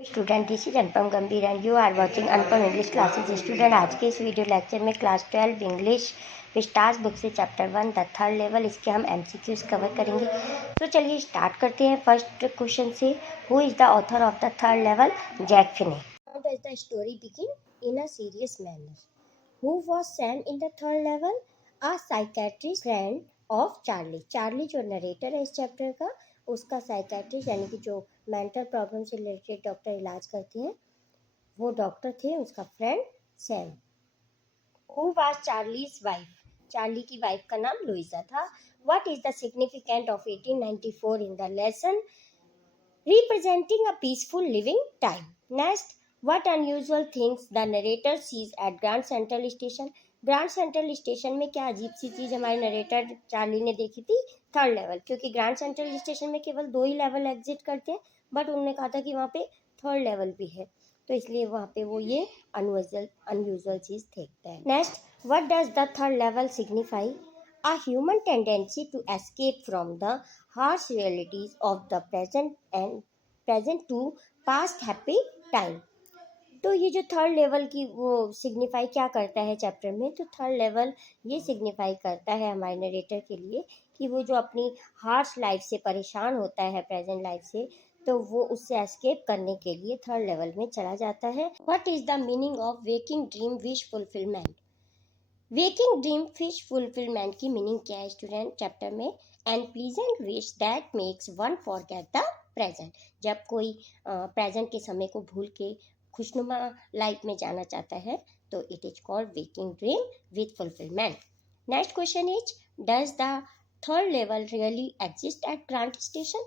Student, this is Anupam Gambhir and you are watching Anupam English Classes. Student, आज के इस video lecture में क्लास 12 इंग्लिश विस्टार्स बुक से chapter 1 the third level, इसके हम एमसीक्यूज कवर करेंगे। तो चलिए स्टार्ट करते हैं फर्स्ट क्वेश्चन से। Who is the author of the third level? Jack Finney. How does the story begin? In a serious manner. Who was Sam in the third level? A psychiatrist friend of Charlie. Charlie जो narrator है इस chapter का, उसका psychiatrist यानी कि जो mental problem से related doctor इलाज करते हैं, वो डॉक्टर थे, उसका friend Sam. Who was Charlie's wife? Charlie की वाइफ का नाम लुइसा था। What is the significant of 1894 in the lesson representing a peaceful living time? Next, what unusual things the narrator sees at Grand Central Station? Grand central station में क्या अजीब सी चीज़ हमारे narrator Charlie ने देखी थी? थर्ड लेवल, क्योंकि grand central station में केवल 2 ही लेवल एग्जिट करते हैं, बट उन्होंने कहा था कि वहाँ पे थर्ड लेवल भी है, तो इसलिए वहाँ पे वो ये अनयूजुअल चीज़ देखता है। Next, what does the third level signify? A human tendency to escape from the harsh realities of the present to past happy time। तो ये जो थर्ड लेवल की वो सिग्निफाई क्या करता है चैप्टर में? तो थर्ड लेवल ये सिग्निफाई करता है हमारे नरेटर के लिए कि वो जो अपनी हार्श लाइफ से परेशान होता है प्रेजेंट लाइफ से, तो वो उससे एस्केप करने के लिए थर्ड लेवल में चला जाता है। What is the meaning of waking dream wish fulfilment? Waking dream fish fulfilment की मीनिंग क्या है स्टूडेंट चैप्टर में? And pleasant wish that makes one forget the present. जब कोई प्रेजेंट के समय को भूल के खुशनुमा लाइफ में जाना चाहता है तो it is called waking dream with fulfilment. Next question is, does the third level really exist at Grand Station?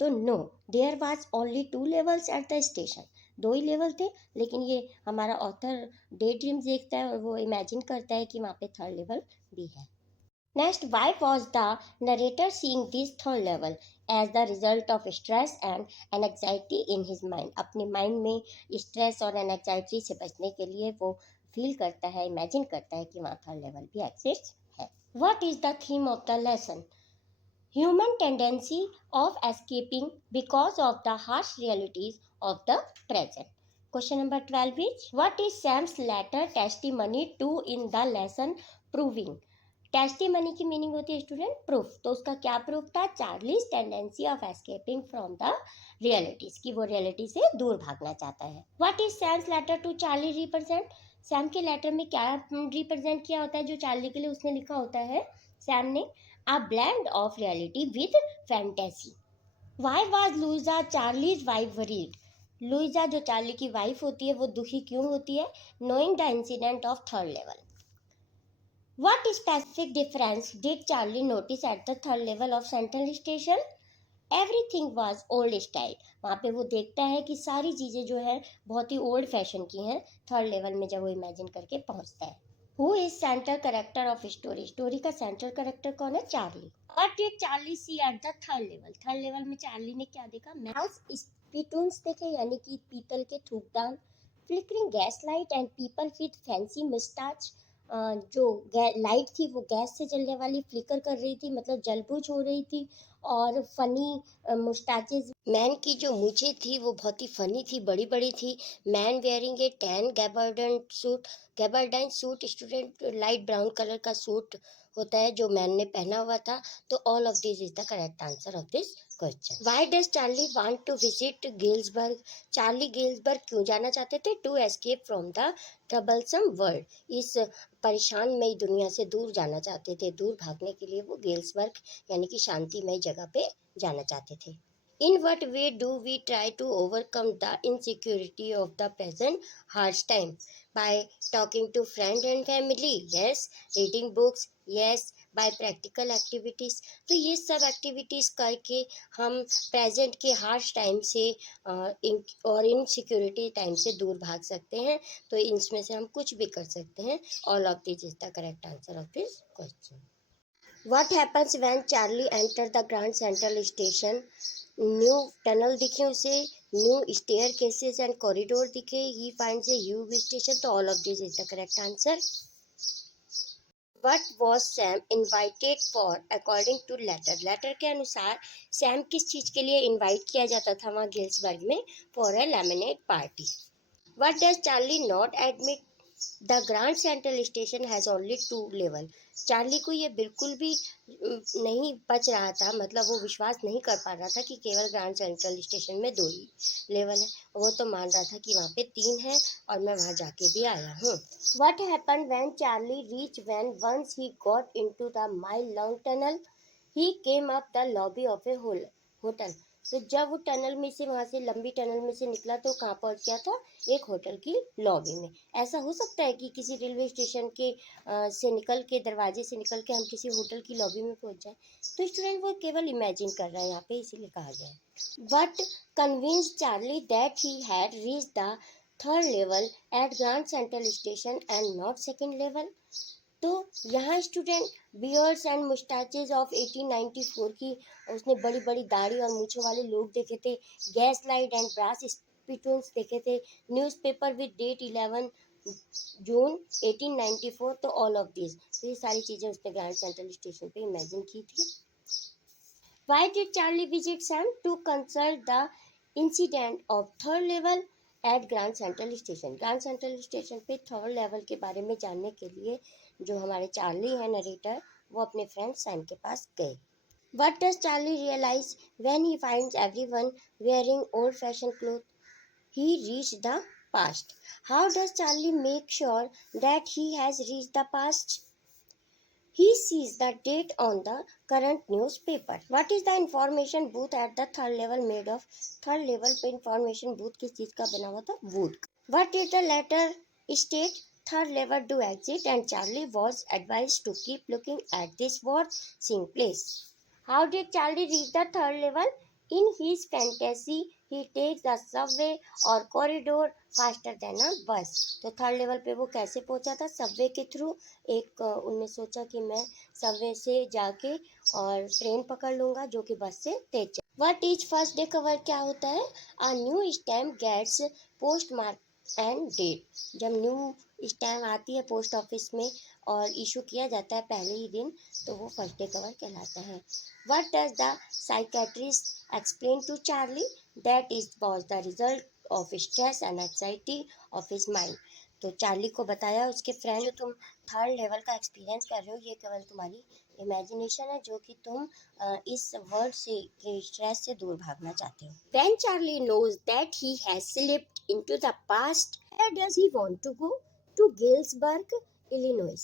तो no, there was only 2 levels at the station. 2 ही लेवल थे, लेकिन ये हमारा ऑथर डे ड्रीम्स देखता है और वो इमेजिन करता है कि वहाँ पे थर्ड लेवल भी है। Next, why was the narrator seeing this third level? As the result of stress and anxiety in his mind. अपने माइंड में स्ट्रेस और एनएक्साइटी से बचने के लिए वो फील करता है, इमेजिन करता है कि वहाँ थर्ड लेवल भी एग्जिस्ट है। What is the theme of the lesson? Human tendency of escaping because of the harsh realities of the present. Question number 12 is, what is Sam's latter testimony to in the lesson proving? Testimony की meaning होती है student proof, तो उसका क्या proof था? Charlie's tendency of escaping from the realities, की वो reality से दूर भागना चाहता है। What is Sam's letter to Charlie represent? Sam के लेटर में क्या रिप्रेजेंट किया होता है जो चार्ली के लिए उसने लिखा होता है सैम ने? A blend of reality with fantasy. Why was Louisa Charlie's wife worried? Luisa जो चार्ली की वाइफ होती है वो दुखी क्यों होती है? Knowing the incident of third level. What specific difference did Charlie notice at the third level of Central Station? Everything was old style. वहाँ पे वो देखता है कि सारी चीज़ें जो है बहुत ही ओल्ड फैशन की हैं थर्ड लेवल में जब वो इमेजिन करके पहुँचता है। Who is central character of story? Story का सेंट्रल करेक्टर कौन है? Charlie. What did Charlie see at the third level? Third level में चार्ली ने क्या देखा? मैल्स स्पिटून्स देखे, यानी कि पीतल के थूकदान, flickering gas light and people with fancy moustache. जो लाइट थी वो गैस से जलने वाली फ्लिकर कर रही थी, मतलब जलबुझ हो रही थी, और फनी मुस्टाचेज। मैन की जो मूछें थी वो बहुत ही फनी थी, बड़ी बड़ी थी। Man wearing a tan gabardine suit. Student, light brown colour का सूट होता है जो मैन ने पहना हुआ था। तो all of this is the correct answer of this question. Why does Charlie want to visit Galesburg? Charlie Galesburg क्यों जाना चाहते थे? To escape from the troublesome world. इस परेशान मई दुनिया से दूर जाना चाहते थे, दूर भागने के लिए वो गिल्सबर्ग यानी कि शांतिमय जगह पे जाना चाहते थे। In what way do we try to overcome the insecurity of the present harsh time? By talking to friends and family? Yes. Reading books? Yes. By practical activities? तो ये सब एक्टिविटीज़ करके हम प्रेजेंट के हार्श टाइम से और insecurity time से दूर भाग सकते हैं। तो इनमें से हम कुछ भी कर सकते हैं। All of this is the correct answer of this question. What happens when Charlie enter the Grand Central Station? New tunnel दिखे उसे, new staircases and corridor दिखे, he finds a huge station. तो all of this is the correct answer. What was Sam invited for according to letter? Letter के अनुसार Sam किस चीज के लिए इनवाइट किया जाता था वहाँ गिल्सबर्ग में? For a lemonade party. What does Charlie not admit? The grand central station has only 2 level. Charlie को ये बिल्कुल भी नहीं बच रहा था, मतलब वो विश्वास नहीं कर पा रहा था कि केवल ग्रांड सेंट्रल स्टेशन में 2 ही लेवल है. वो तो मान रहा था कि वहाँ पे 3 है और मैं वहाँ जाके भी आया हूँ. What happen when Charlie reach when once he got into the mile long tunnel he came up the lobby of a hotel. तो जब वो टनल में से वहाँ से लंबी टनल में से निकला तो कहाँ पहुँच गया था? एक होटल की लॉबी में. ऐसा हो सकता है कि किसी रेलवे स्टेशन के से निकल के दरवाजे से निकल के हम किसी होटल की लॉबी में पहुँच जाए? तो स्टूडेंट वो केवल इमेजिन कर रहा है यहाँ पे, इसीलिए कहा गया है. What convinced Charlie that he had reached the third level at Grand Central Station and not second level? तो यहाँ student beards and mustaches of 1894 की उसने बड़ी बड़ी दाढ़ी और मूछों वाले लोग देखे थे. गैस लाइट एंड ब्रास स्पिटूल्स देखे थे. न्यूज़पेपर विद डेट 11 जून 1894. तो ऑल ऑफ दिस, तो ये सारी चीज़ें उसने ग्रैंड सेंट्रल स्टेशन पे इमेजिन की थी. Why did Charlie visit Sam? To consult the incident of third level at Grand Central Station. Grand Central Station पे थर्ड लेवल के बारे में जानने के लिए जो हमारे चार्ली है नरेटर, वो अपने फ्रेंड सैम के पास गए. What does Charlie realize when he finds everyone wearing old-fashioned clothes? He reached the past. How does Charlie make sure that he has reached the past? He sees the date on the current newspaper. What is the information booth at the third level made of? Third level पे information booth किस चीज का बना हुआ था? Would. What did the letter state? Third level to exit and Charlie was advised to keep looking at this watching place. How did Charlie reach the third level? In his fantasy, he takes the subway or corridor faster than a bus. तो third level पे वो कैसे पहुंचा था? Subway के through. उनने सोचा कि मैं सबवे से जाके और ट्रेन पकड़ लूँगा जो कि बस से तेज चले. What is first day cover? क्या होता है? A new stamp gets postmark and date. जब न्यू स्टैम्प आती है पोस्ट ऑफिस में और इशू किया जाता है पहले ही दिन, तो वो फर्स्ट डे कवर कहलाता है. What does the psychiatrist explain to Charlie? That is was the result of stress and anxiety of his mind. तो चार्ली को बताया उसके फ्रेंड, जो तुम थर्ड लेवल का एक्सपीरियंस कर रहे हो ये केवल तुम्हारी इमेजिनेशन है, जो कि तुम इस वर्ल्ड से के स्ट्रेस से दूर भागना चाहते हो. When Charlie knows that he has slipped into the past, where does he want to go? To Galesburg, Illinois.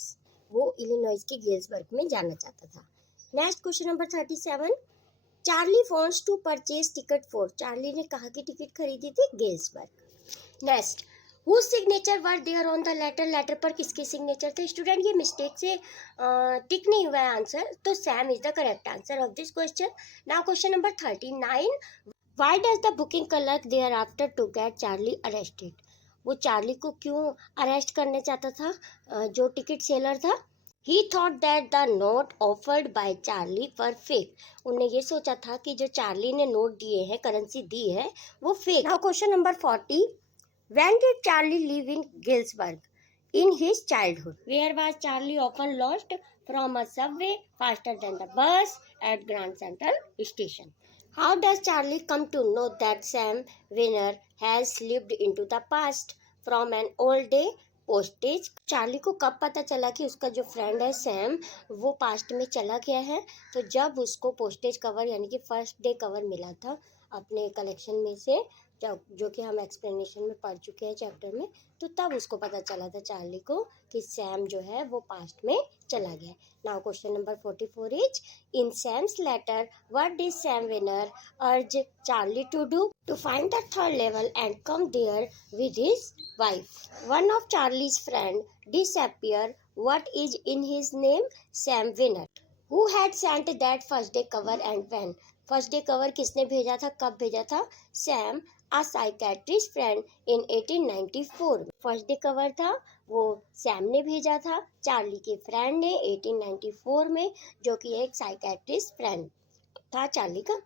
वो इलिनॉइस के गेल्सबर्ग में जाना चाहता था. Next question number 37. Charlie wants to purchase ticket for. Charlie ने कहाँ की ticket खरीदी थी? Galesburg. Next, whose signature were there on the letter. Letter पर किसके सिग्नेचर थे? स्टूडेंट ये मिस्टेक से टिक नहीं हुआ है आंसर, तो Sam is the correct answer of this question. Now question number 39. Why does the booking clerk there after to get Charlie arrested. वो चार्ली को क्यों अरेस्ट करने चाहता था? जो टिकट सेलर था. He thought that the note offered by Charlie were fake. उन्हें ये सोचा था कि जो चार्ली ने नोट दिए हैं, करेंसी दी है, वो fake. Now question number 40. When did Charlie live in Galesburg? In his childhood. Where was Charlie often lost from a subway faster than the bus at Grand Central Station? How does Charlie come to know that Sam Winner has slipped into the past from an old day postage? Charlie को कब पता चला कि उसका जो friend है Sam वो past में चला गया है? तो जब उसको पोस्टेज कवर यानी कि फर्स्ट डे कवर मिला था अपने कलेक्शन में से, जो कि हम एक्सप्लेनेशन में पढ़ चुके हैं चैप्टर में, तो तब उसको पता चला था चार्ली को कि सैम जो है वो पास्ट में चला गया. Now question number 44 is, in Sam's letter what did Sam Weiner urge Charlie to do? To find the third level and come there with his wife. One of Charlie's friend disappear. What is in his name? Sam Winner. Who had sent that first day cover and when? First day cover किसने भेजा था, कब भेजा था? Sam, a psychiatrist friend in 1894. First day cover था वो Sam ने भेजा था चार्ली के फ्रेंड ने 1894 में, जो कि एक साइकेट्रिस्ट फ्रेंड था चार्ली का.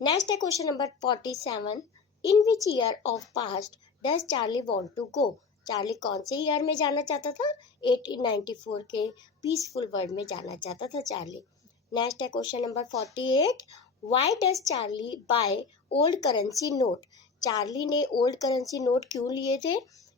नेक्स्ट है question number 47. In which year of past does Charlie want to go? Charlie कौन से ईयर में जाना चाहता था? 1894 के पीसफुल वर्ल्ड में जाना चाहता था चार्ली। नेक्स्ट है question number 48, why does Charlie buy old currency note? Charlie ने ओल्ड करेंसी नोट क्यों लिए थे?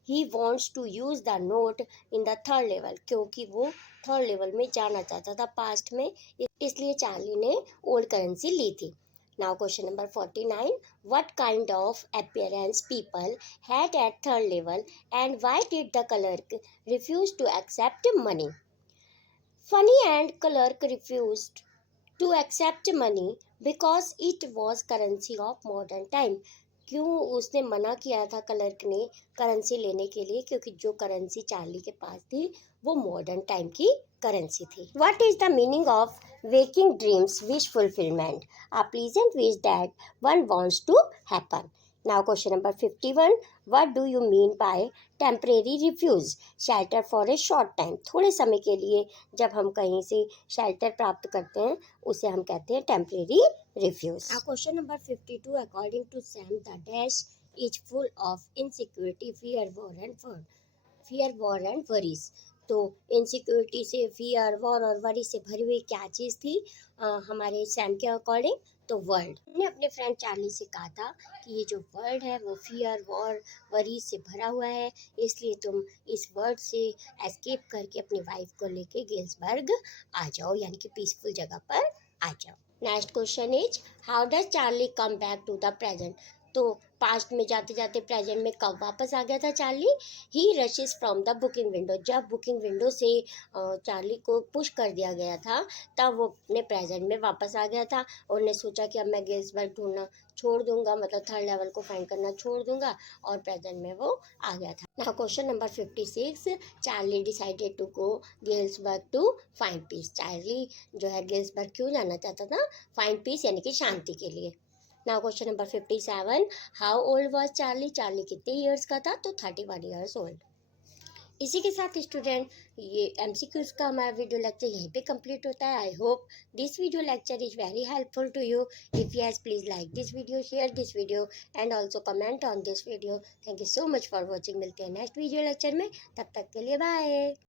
He wants to use the note in the third level, क्योंकि वो थर्ड लेवल में जाना चाहता था पास्ट में, इसलिए चार्ली ने ओल्ड करेंसी ली थी। Now question number 49, what kind of appearance people had at third level and why did the clerk refuse to accept money? Funny and clerk refused to accept money because it was currency of modern time. क्यों उसने मना किया था clerk ने currency लेने के लिए? क्योंकि जो करेंसी चार्ली के पास थी वो मॉडर्न टाइम की करेंसी थी। What is the meaning of waking dreams wish fulfillment? A pleasant wish that one wants to happen. Now question number 51, what do you mean by temporary refuse? Shelter for a short time. थोड़े समय के लिए जब हम कहीं से shelter प्राप्त करते हैं उसे हम कहते हैं temporary refuge. Question number 52, according to Sam the dash is full of insecurity fear war and worries. तो इनसिक्योरिटी से, फियर, वॉर और वरी से भरी हुई क्या चीज़ थी हमारे सैम के अकॉर्डिंग? तो वर्ल्ड। ने अपने फ्रेंड चार्ली से कहा था कि ये जो वर्ल्ड है वो फियर, वॉर, वरीज से भरा हुआ है, इसलिए तुम इस वर्ल्ड से एस्केप करके अपनी वाइफ को लेके गेल्सबर्ग आ जाओ, यानी कि पीसफुल जगह पर आ जाओ। Next question is, how does Charlie come back to the present? तो पास्ट में जाते जाते प्रेजेंट में कब वापस आ गया था Charlie? He rashes from the booking window. जब बुकिंग विंडो से चार्ली को पुश कर दिया गया था तब वो अपने प्रेजेंट में वापस आ गया था और ने सोचा कि अब मैं गेल्सबर्ग ढूंढना छोड़ दूंगा, मतलब थर्ड लेवल को फाइंड करना छोड़ दूंगा, और प्रेजेंट में वो आ गया था। Now question number 56, Charlie decided to go Gelsburg to find peace. Charlie जो है गेल्सबर्ग क्यों जाना चाहता था? फाइंड पीस यानी कि शांति के लिए। Now question number 57, how old was Charlie? Charlie कितने ईयर्स का था? तो 31 ईयर्स ओल्ड। इसी के साथ स्टूडेंट ये एमसीक्यूज का हमारा वीडियो लेक्चर यहीं पे कंप्लीट होता है। I hope this video lecture is very helpful to you. If yes, please like this video, share this video and also comment on this video. Thank you so much for watching. मिलते हैं next video lecture में, तब तक के लिए bye.